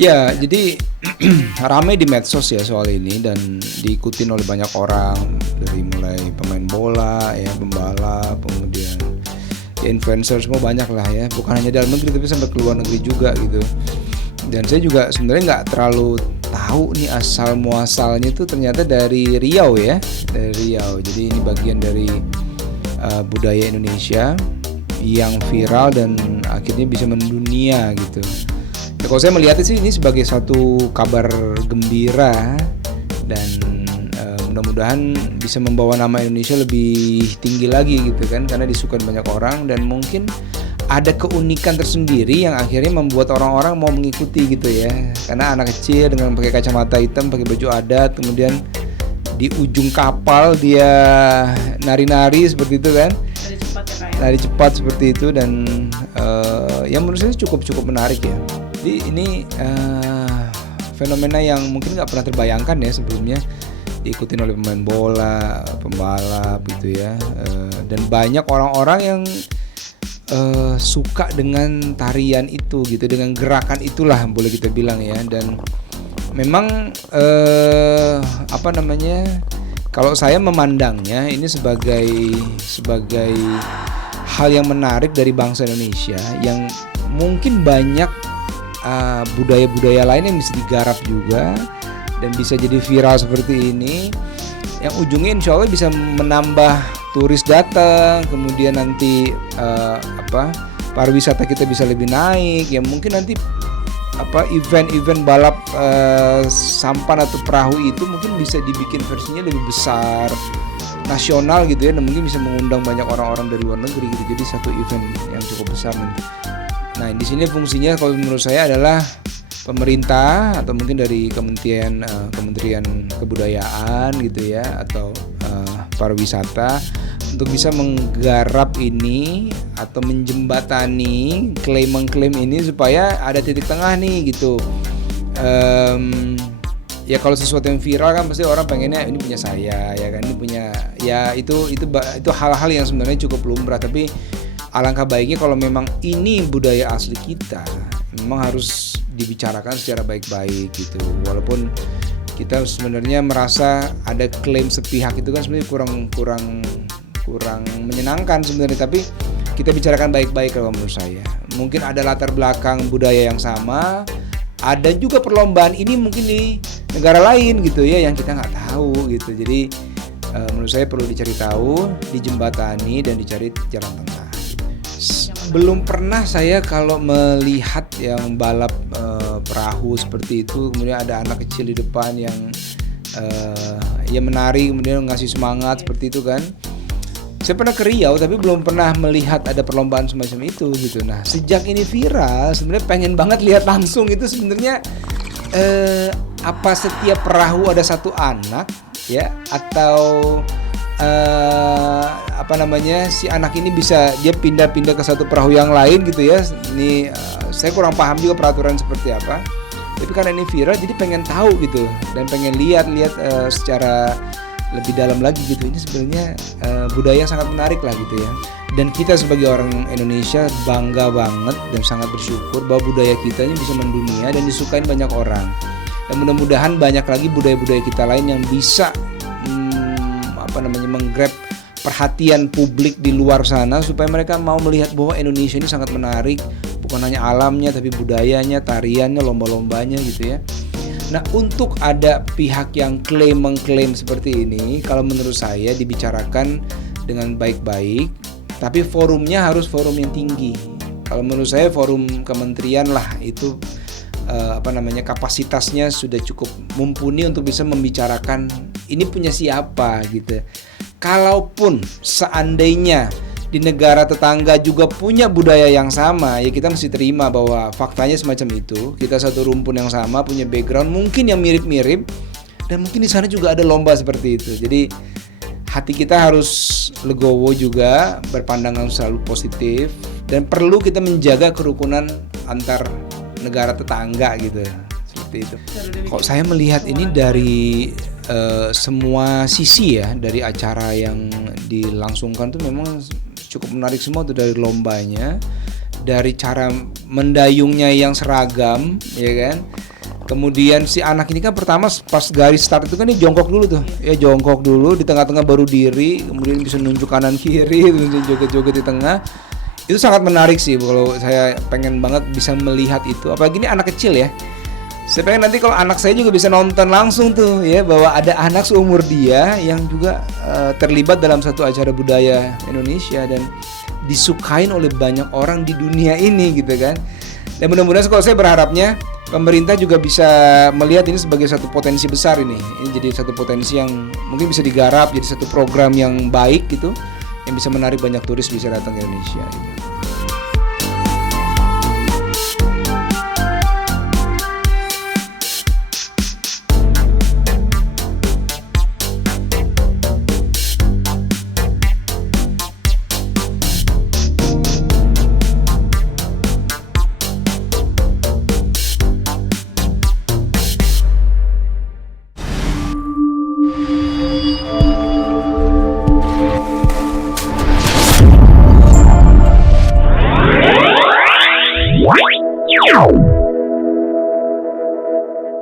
Ya, jadi ramai di medsos ya soal ini dan diikutin oleh banyak orang dari mulai pemain bola, ya pembalap, kemudian ya influencer semua banyak lah ya. Bukan hanya dalam negeri tapi sampai ke luar negeri juga gitu. Dan saya juga sebenarnya nggak terlalu tahu nih asal muasalnya itu ternyata dari Riau ya, dari Riau. Jadi ini bagian dari budaya Indonesia yang viral dan akhirnya bisa mendunia gitu. Ya, kalau saya melihatnya sih ini sebagai satu kabar gembira dan mudah-mudahan bisa membawa nama Indonesia lebih tinggi lagi gitu kan, karena disukai banyak orang dan mungkin ada keunikan tersendiri yang akhirnya membuat orang-orang mau mengikuti gitu ya. Karena anak kecil dengan pakai kacamata hitam, pakai baju adat, kemudian di ujung kapal dia nari-nari seperti itu kan, nari cepat seperti itu dan yang menurut saya cukup menarik ya. Jadi ini fenomena yang mungkin nggak pernah terbayangkan ya sebelumnya, diikutin oleh pemain bola, pembalap gitu ya, dan banyak orang-orang yang suka dengan tarian itu gitu, dengan gerakan itulah boleh kita bilang ya. Dan memang kalau saya memandangnya ini sebagai hal yang menarik dari bangsa Indonesia yang mungkin banyak budaya-budaya lain yang bisa digarap juga dan bisa jadi viral seperti ini, yang ujungnya insya Allah bisa menambah turis datang, kemudian nanti pariwisata kita bisa lebih naik, ya mungkin nanti event-event balap sampan atau perahu itu mungkin bisa dibikin versinya lebih besar, nasional gitu ya, dan mungkin bisa mengundang banyak orang-orang dari luar negeri gitu, jadi satu event yang cukup besar nanti. Nah di sini fungsinya kalau menurut saya adalah pemerintah atau mungkin dari Kementerian Kebudayaan gitu ya, atau pariwisata untuk bisa menggarap ini atau menjembatani mengklaim ini supaya ada titik tengah nih gitu. Ya kalau sesuatu yang viral kan pasti orang pengennya ini punya saya ya kan, ini punya ya, itu hal-hal yang sebenarnya cukup lumrah, tapi alangkah baiknya kalau memang ini budaya asli kita memang harus dibicarakan secara baik-baik gitu. Walaupun kita sebenarnya merasa ada klaim sepihak itu kan sebenarnya kurang menyenangkan sebenarnya, tapi kita bicarakan baik-baik kalau menurut saya. Mungkin ada latar belakang budaya yang sama, ada juga perlombaan ini mungkin di negara lain gitu ya yang kita nggak tahu gitu. Jadi menurut saya perlu dicari tahu, dijembatani dan dicari jalan tengah. Belum pernah saya kalau melihat yang balap perahu seperti itu, kemudian ada anak kecil di depan yang menari kemudian ngasih semangat seperti itu kan. Saya pernah ke Riau tapi belum pernah melihat ada perlombaan semacam itu gitu. Nah sejak ini viral sebenarnya pengen banget lihat langsung itu sebenarnya apa setiap perahu ada satu anak ya, atau si anak ini bisa dia pindah-pindah ke satu perahu yang lain gitu ya. Ini saya kurang paham juga peraturan seperti apa. Tapi karena ini viral jadi pengen tahu gitu dan pengen lihat secara lebih dalam lagi gitu. Ini sebenarnya budaya sangat menarik lah gitu ya. Dan kita sebagai orang Indonesia bangga banget dan sangat bersyukur bahwa budaya kita ini bisa mendunia dan disukain banyak orang. Dan mudah-mudahan banyak lagi budaya-budaya kita lain yang bisa menggrab perhatian publik di luar sana supaya mereka mau melihat bahwa Indonesia ini sangat menarik, bukan hanya alamnya tapi budayanya, tariannya, lomba-lombanya gitu ya. Nah untuk ada pihak yang mengklaim seperti ini, kalau menurut saya dibicarakan dengan baik-baik, tapi forumnya harus forum yang tinggi. Kalau menurut saya forum kementerian lah itu kapasitasnya sudah cukup mumpuni untuk bisa membicarakan ini punya siapa gitu. Kalaupun seandainya di negara tetangga juga punya budaya yang sama, ya kita mesti terima bahwa faktanya semacam itu. Kita satu rumpun yang sama, punya background mungkin yang mirip-mirip, dan mungkin di sana juga ada lomba seperti itu. Jadi hati kita harus legowo juga, berpandangan selalu positif, dan perlu kita menjaga kerukunan antar negara tetangga gitu, seperti itu. Kok saya melihat ini dari semua sisi ya, dari acara yang dilangsungkan tuh memang cukup menarik semua tuh, dari lombanya, dari cara mendayungnya yang seragam, ya kan. Kemudian si anak ini kan pertama pas garis start itu kan dia jongkok dulu tuh, ya jongkok dulu, di tengah-tengah baru diri, kemudian bisa nunjuk kanan kiri, kemudian joget-joget di tengah. Itu sangat menarik sih, kalau saya pengen banget bisa melihat itu. Apalagi ini anak kecil ya. Saya pengen nanti kalau anak saya juga bisa nonton langsung tuh ya, bahwa ada anak seumur dia yang juga terlibat dalam satu acara budaya Indonesia dan disukain oleh banyak orang di dunia ini gitu kan. Dan mudah-mudahan kalau saya berharapnya pemerintah juga bisa melihat ini sebagai satu potensi besar ini. Ini jadi satu potensi yang mungkin bisa digarap jadi satu program yang baik gitu, yang bisa menarik banyak turis bisa datang ke Indonesia gitu.